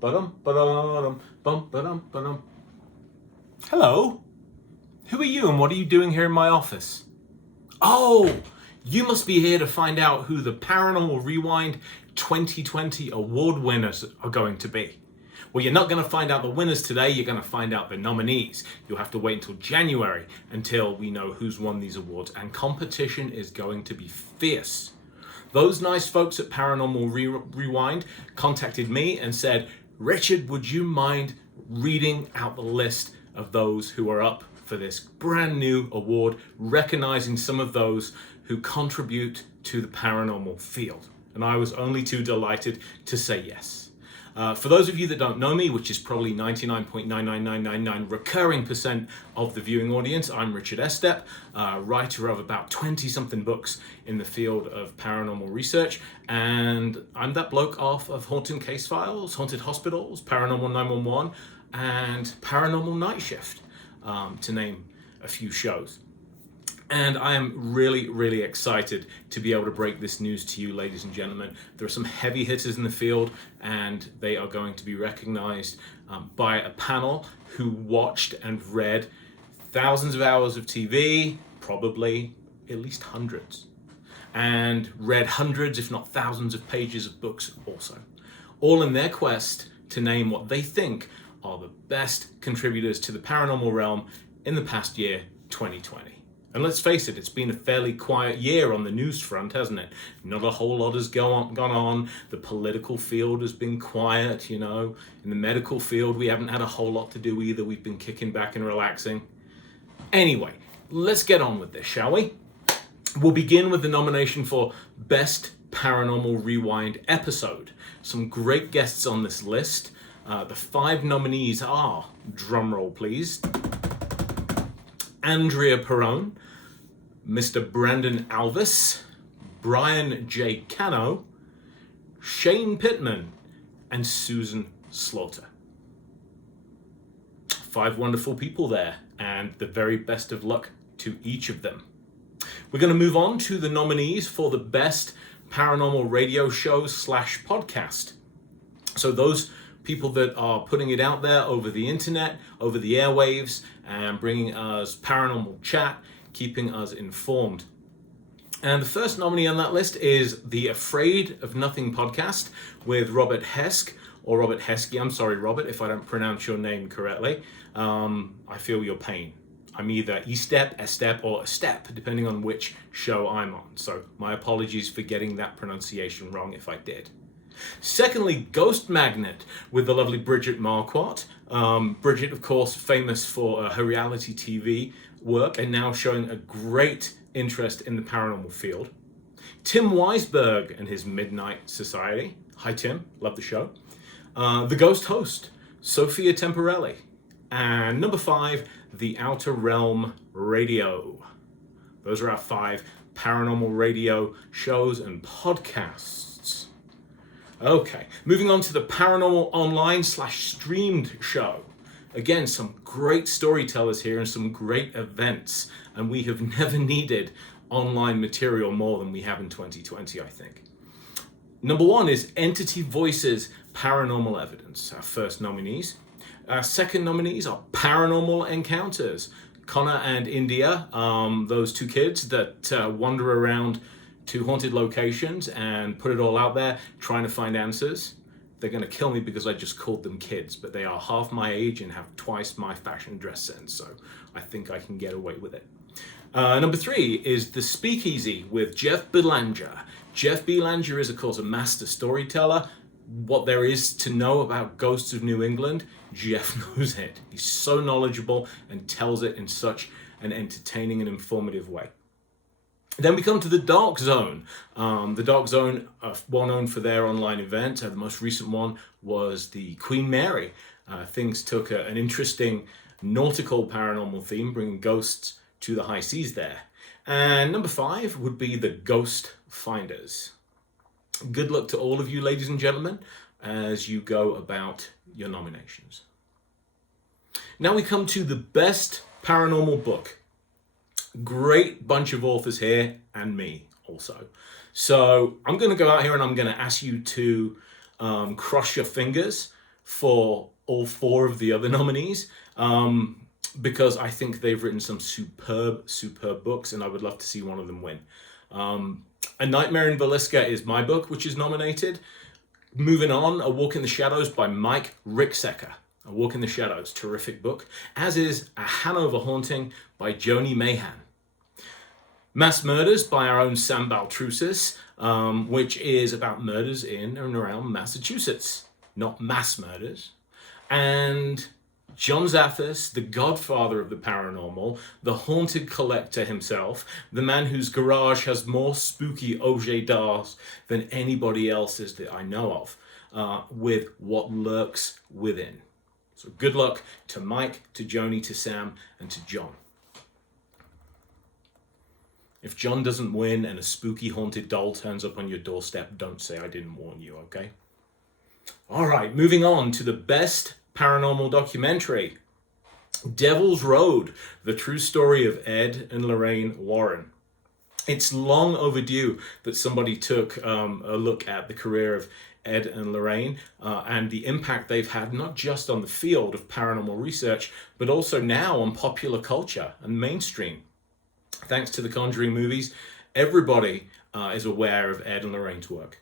Hello? Who are you and what are you doing here in my office? Oh, you must be here to find out who the Paranormal Rewind 2020 award winners are going to be. Well, you're not going to find out the winners today, you're going to find out the nominees. You'll have to wait until January until we know who's won these awards, and competition is going to be fierce. Those nice folks at Paranormal Rewind contacted me and said, Richard, would you mind reading out the list of those who are up for this brand new award, recognizing some of those who contribute to the paranormal field? And I was only too delighted to say yes. For those of you that don't know me, which is probably 99.99999 recurring percent of the viewing audience, I'm Richard Estep, writer of about 20-something books in the field of paranormal research, and I'm that bloke off of Haunted Case Files, Haunted Hospitals, Paranormal 911, and Paranormal Night Shift, to name a few shows. And I am really, really excited to be able to break this news to you, ladies and gentlemen. There are some heavy hitters in the field, and they are going to be recognized by a panel who watched and read thousands of hours of TV, probably at least hundreds, and read hundreds, if not thousands, of pages of books also, all in their quest to name what they think are the best contributors to the paranormal realm in the past year, 2020. And let's face it, it's been a fairly quiet year on the news front, hasn't it? Not a whole lot has gone on. The political field has been quiet, you know. In the medical field, we haven't had a whole lot to do either. We've been kicking back and relaxing. Anyway, let's get on with this, shall we? We'll begin with the nomination for Best Paranormal Rewind Episode. Some great guests on this list. The 5 nominees are, drumroll please, Andrea Perrone, Mr. Brandon Alvis, Brian J. Cano, Shane Pittman, and Susan Slaughter. 5 wonderful people there, and the very best of luck to each of them. We're going to move on to the nominees for the Best Paranormal Radio Show / Podcast. So those people that are putting it out there over the internet, over the airwaves, and bringing us paranormal chat, keeping us informed. And the first nominee on that list is the Afraid of Nothing podcast with Robert Hesk, or Robert Heskey. I'm sorry, Robert, if I don't pronounce your name correctly. I feel your pain. I'm either Estep, or Estep, depending on which show I'm on. So my apologies for getting that pronunciation wrong if I did. Secondly, Ghost Magnet with the lovely Bridget Marquardt. Bridget, of course, famous for her reality TV work and now showing a great interest in the paranormal field. Tim Weisberg and his Midnight Society. Hi, Tim. Love the show. The Ghost Host, Sophia Temporelli. And number 5, The Outer Realm Radio. Those are our 5 paranormal radio shows and podcasts. Okay, moving on to the Paranormal Online / Streamed show. Again, some great storytellers here and some great events, and we have never needed online material more than we have in 2020, I think. Number 1 is Entity Voices Paranormal Evidence, our first nominees. Our second nominees are Paranormal Encounters. Connor and India, those 2 kids that wander around to haunted locations and put it all out there trying to find answers. They're going to kill me because I just called them kids, but they are half my age and have twice my fashion dress sense, so I think I can get away with it. Number 3 is The Speakeasy with Jeff Belanger. Jeff Belanger is, of course, a master storyteller. What there is to know about ghosts of New England, Jeff knows it. He's so knowledgeable and tells it in such an entertaining and informative way. Then we come to the Dark Zone. The Dark Zone are well known for their online event. The most recent one was the Queen Mary. Things took an interesting nautical paranormal theme, bringing ghosts to the high seas there. And number 5 would be the Ghost Finders. Good luck to all of you, ladies and gentlemen, as you go about your nominations. Now we come to the Best Paranormal Book. Great bunch of authors here, and me also. So I'm going to go out here and I'm going to ask you to cross your fingers for all 4 of the other nominees, because I think they've written some superb books, and I would love to see one of them win. A Nightmare in Villisca is my book, which is nominated. Moving on, A Walk in the Shadows by Mike Ricksecker. A Walk in the Shadows, terrific book. As is A Hanover Haunting by Joni Mahan. Mass Murders by our own Sam Baltrusis, which is about murders in and around Massachusetts, not mass murders. And John Zaffis, the godfather of the paranormal, the haunted collector himself, the man whose garage has more spooky objets d'art than anybody else's that I know of, with What Lurks Within. So good luck to Mike, to Joni, to Sam, and to John. If John doesn't win and a spooky haunted doll turns up on your doorstep, don't say I didn't warn you, okay? All right, moving on to the best paranormal documentary. Devil's Road, the true story of Ed and Lorraine Warren. It's long overdue that somebody took a look at the career of Ed and Lorraine and the impact they've had not just on the field of paranormal research, but also now on popular culture and mainstream. Thanks to the Conjuring movies, everybody is aware of Ed and Lorraine's work.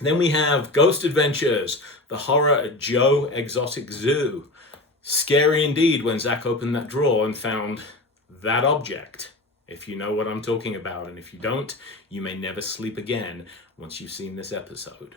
Then we have Ghost Adventures, the horror at Joe Exotic Zoo. Scary indeed when Zach opened that drawer and found that object, if you know what I'm talking about. And if you don't, you may never sleep again once you've seen this episode.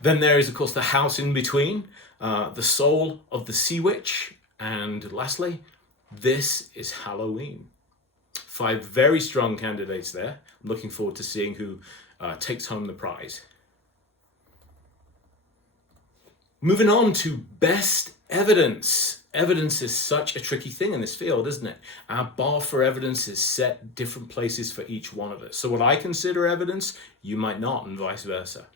Then there is, of course, The House in Between, The Soul of the Sea Witch, and lastly, This is Halloween. 5 very strong candidates there. I'm looking forward to seeing who takes home the prize. Moving on to best evidence. Evidence is such a tricky thing in this field, isn't it? Our bar for evidence is set different places for each one of us. So what I consider evidence, you might not, and vice versa.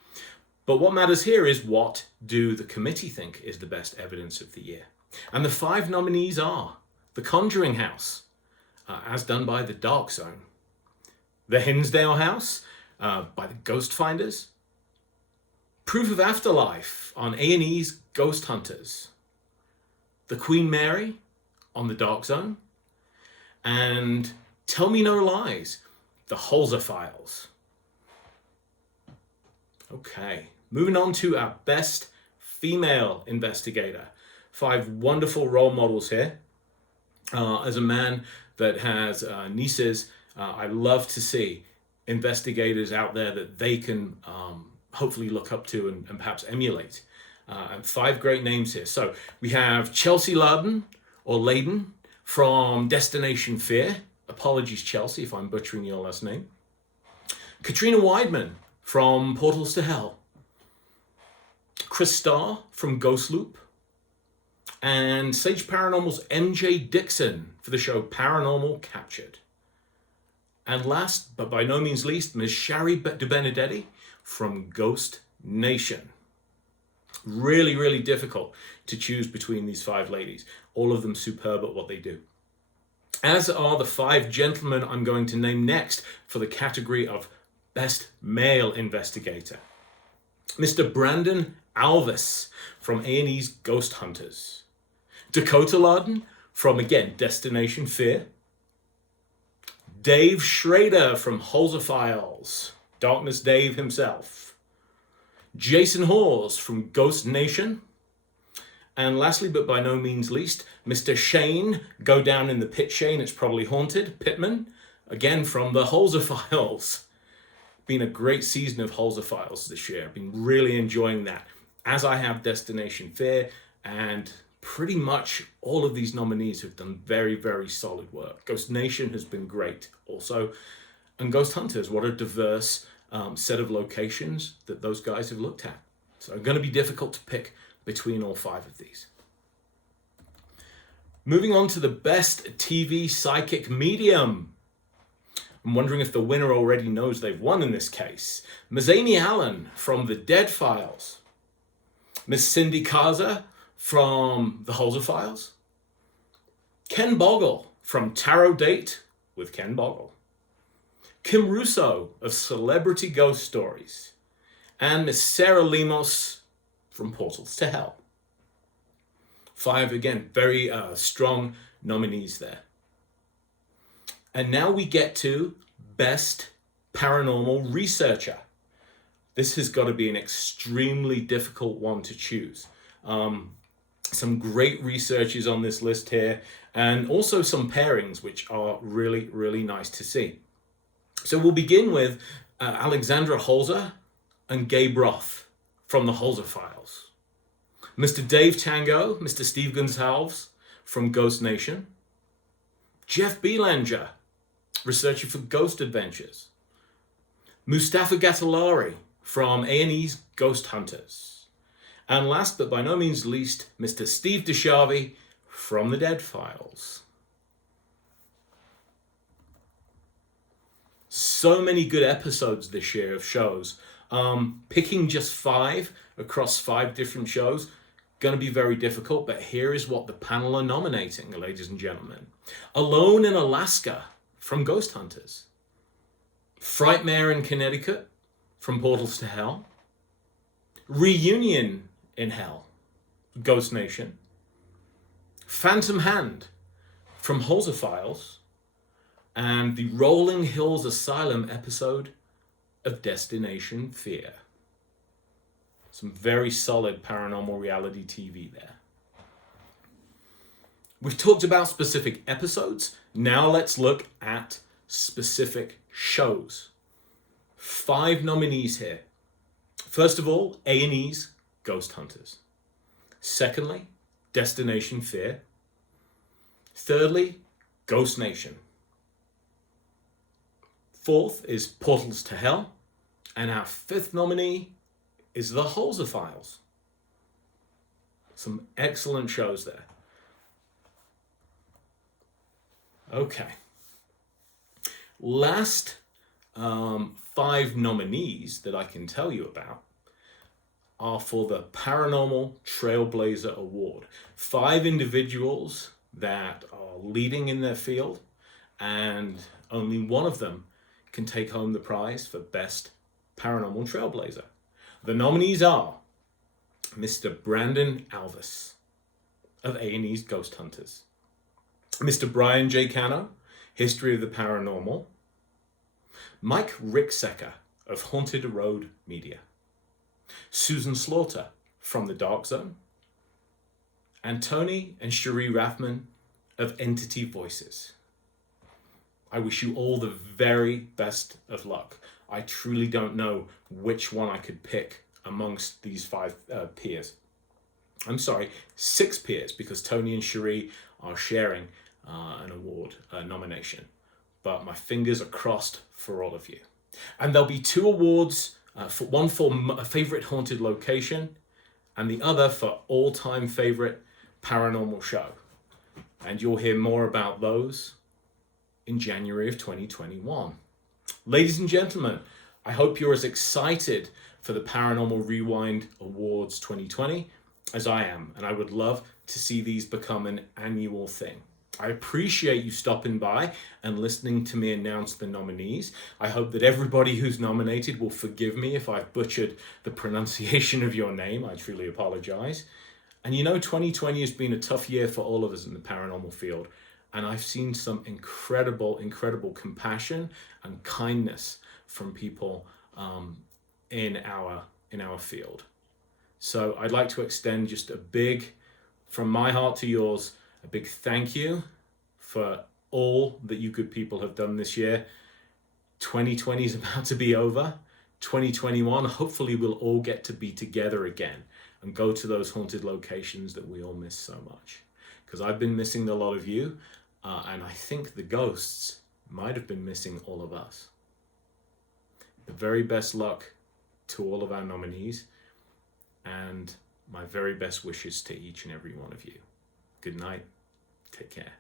But what matters here is, what do the committee think is the best evidence of the year? And the 5 nominees are The Conjuring House, as done by The Dark Zone; The Hinsdale House, by the Ghost Finders; Proof of Afterlife on A&E's Ghost Hunters; The Queen Mary on The Dark Zone; and Tell Me No Lies, The Holzer Files. Okay, moving on to our best female investigator. 5 wonderful role models here. As a man that has nieces, I love to see investigators out there that they can hopefully look up to and perhaps emulate. And 5 great names here. So we have Chelsea Layden from Destination Fear. Apologies, Chelsea, if I'm butchering your last name. Katrina Weidman from Portals to Hell. Chris Starr from Ghost Loop. And Sage Paranormal's MJ Dixon for the show Paranormal Captured. And last, but by no means least, Ms. Shari DeBenedetti from Ghost Nation. Really, really difficult to choose between these 5 ladies. All of them superb at what they do. As are the 5 gentlemen I'm going to name next for the category of Best Male Investigator. Mr. Brandon Alvis from A&E's Ghost Hunters. Dakota Layden from, again, Destination Fear. Dave Schrader from Holzer Files, Darkness Dave himself. Jason Hawes from Ghost Nation. And lastly, but by no means least, Mr. Shane, Go Down in the Pit Shane, It's Probably Haunted, Pittman, again from the Holzer Files. Been a great season of Holzer Files this year. Been really enjoying that, as I have Destination Fear, and pretty much all of these nominees have done very, very solid work. Ghost Nation has been great also. And Ghost Hunters, what a diverse set of locations that those guys have looked at. So it's going to be difficult to pick between all 5 of these. Moving on to the best TV psychic medium. I'm wondering if the winner already knows they've won in this case. Ms. Amy Allen from The Dead Files. Miss Cindy Kaza from The Holzer Files. Ken Boggle from Tarot Date with Ken Boggle. Kim Russo of Celebrity Ghost Stories. And Miss Sarah Lemos from Portals to Hell. 5, again, very strong nominees there. And now we get to Best Paranormal Researcher. This has got to be an extremely difficult one to choose. Some great researchers on this list here, and also some pairings which are really, really nice to see. So we'll begin with Alexandra Holzer and Gabe Roth from the Holzer Files. Mr. Dave Tango, Mr. Steve Gonsalves from Ghost Nation. Jeff Belanger, researcher for Ghost Adventures. Mustafa Gattalari from A&E's Ghost Hunters. And last but by no means least, Mr. Steve DeSharvey from the Dead Files. So many good episodes this year of shows. Picking just 5 across 5 different shows, going to be very difficult, but here is what the panel are nominating, ladies and gentlemen. Alone in Alaska from Ghost Hunters. Frightmare in Connecticut from Portals to Hell. Reunion in Hell, Ghost Nation. Phantom Hand from Holzer Files. And the Rolling Hills Asylum episode of Destination Fear. Some very solid paranormal reality TV there. We've talked about specific episodes. Now let's look at specific shows. 5 nominees here. First of all, A&E's Ghost Hunters. Secondly, Destination Fear. Thirdly, Ghost Nation. Fourth is Portals to Hell. And our 5th nominee is The Holzer Files. Some excellent shows there. Okay. Last 5 nominees that I can tell you about are for the Paranormal Trailblazer Award. 5 individuals that are leading in their field, and only one of them can take home the prize for Best Paranormal Trailblazer. The nominees are Mr. Brandon Alvis of A&E's Ghost Hunters, Mr. Brian J. Cano, History of the Paranormal, Mike Ricksecker of Haunted Road Media, Susan Slaughter from The Dark Zone, and Tony and Cherie Rathman of Entity Voices. I wish you all the very best of luck. I truly don't know which one I could pick amongst these 5 peers. I'm sorry, 6 peers, because Tony and Cherie are sharing an award nomination. But my fingers are crossed for all of you. And there'll be 2 awards, one for a favorite haunted location, and the other for all-time favorite paranormal show. And you'll hear more about those in January of 2021. Ladies and gentlemen, I hope you're as excited for the Paranormal Rewind Awards 2020 as I am, and I would love to see these become an annual thing. I appreciate you stopping by and listening to me announce the nominees. I hope that everybody who's nominated will forgive me if I've butchered the pronunciation of your name. I truly apologize. And 2020 has been a tough year for all of us in the paranormal field. And I've seen some incredible, incredible compassion and kindness from people in our field. So I'd like to extend just a big, from my heart to yours, a big thank you for all that you good people have done this year. 2020 is about to be over. 2021, hopefully we'll all get to be together again and go to those haunted locations that we all miss so much. Because I've been missing a lot of you, and I think the ghosts might have been missing all of us. The very best luck to all of our nominees, and my very best wishes to each and every one of you. Good night. Take care.